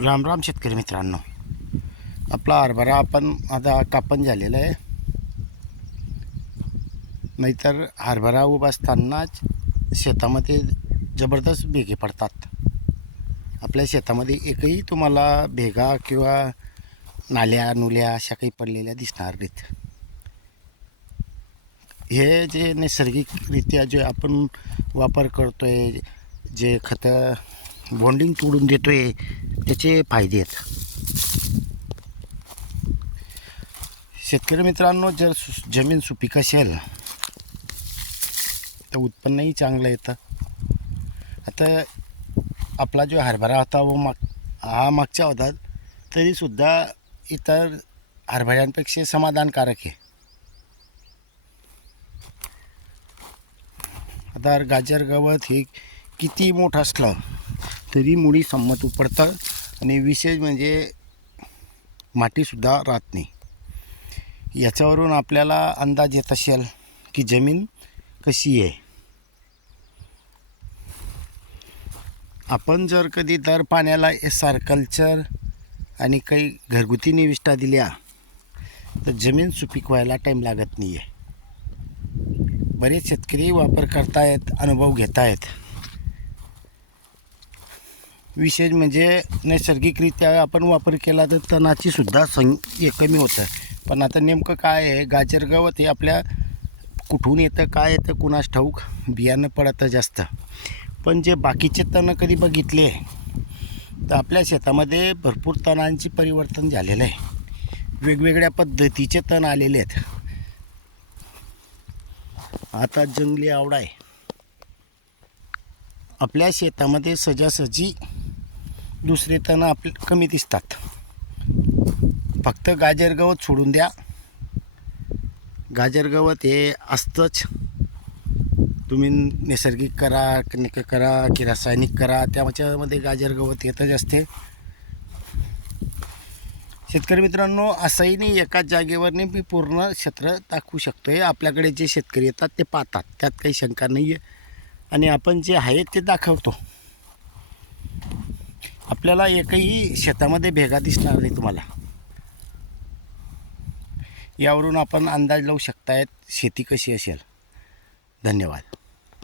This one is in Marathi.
राम राम शेतकरी मित्रांनो, आपला हरभरा आपण आता कापण झालेला आहे. नाहीतर हरभरा उभा असतानाच शेतामध्ये जबरदस्त भेगे पडतात. आपल्या शेतामध्ये एकही तुम्हाला भेगा किंवा नाल्या नुल्या अशा काही पडलेल्या दिसणार नाहीत. हे जे नैसर्गिकरित्या जे आपण वापर करतो आहे, जे खतं बॉन्डिंग तोडून देतो आहे, त्याचे फायदे आहेत. शेतकरी मित्रांनो, जर जमीन सुपीक असेल तर उत्पन्नही चांगलं येतं. आता आपला जो हरभरा होता हा मागच्या होता, तरीसुद्धा इतर हरभऱ्यांपेक्षा समाधानकारक आहे. आता गाजर गवत हे किती मोठं असलं तरी मुळी संमत उपडतं, आणि विशेष म्हणजे मातीसुद्धा राहत नाही. याच्यावरून आपल्याला अंदाज येत असेल की जमीन कशी आहे. आपण जर कधी दर पाण्याला SR कल्चर आणि काही घरगुती निविष्ठा दिल्या तर जमीन सुपीक व्हायला टाईम लागत नाही आहे. बरेच शेतकरी वापर करतायत, अनुभव घेत आहेत. विशेष म्हणजे नैसर्गिकरित्या आपण वापर केला तर तणाची सुद्धा कमी होतं. पण आता नेमकं काय आहे, गाजर गवत हे आपल्या कुठून येतं, काय येतं कुणास ठाऊक, बियाणं पडतं जास्त. पण जे बाकीचे तण कधी बघितले तर आपल्या शेतामध्ये भरपूर तणांची परिवर्तन झालेलं आहे. वेगवेगळ्या पद्धतीचे तण आलेले आहेत. आता जंगली आवळा आहे आपल्या शेतामध्ये, सहजासहजी दुसरे तण आपले कमी दिसतात. फक्त गाजर गवत सोडून द्या, गाजर गवत हे असतंच. तुम्ही नैसर्गिक करा की रासायनिक करा, त्याच्यामध्ये गाजर गवत येतच असते. शेतकरी मित्रांनो, असंही नाही एकाच जागेवरनी मी पूर्ण क्षेत्र दाखवू शकतो आहे. आपल्याकडे जे शेतकरी येतात ते पाहतात, त्यात काही शंका नाही आहे. आणि आपण जे आहे ते दाखवतो. आपल्याला एकही शेतामध्ये भेगा दिसणार नाही तुम्हाला. यावरून आपण अंदाज लावू शकतायत शेती कशी असेल. धन्यवाद.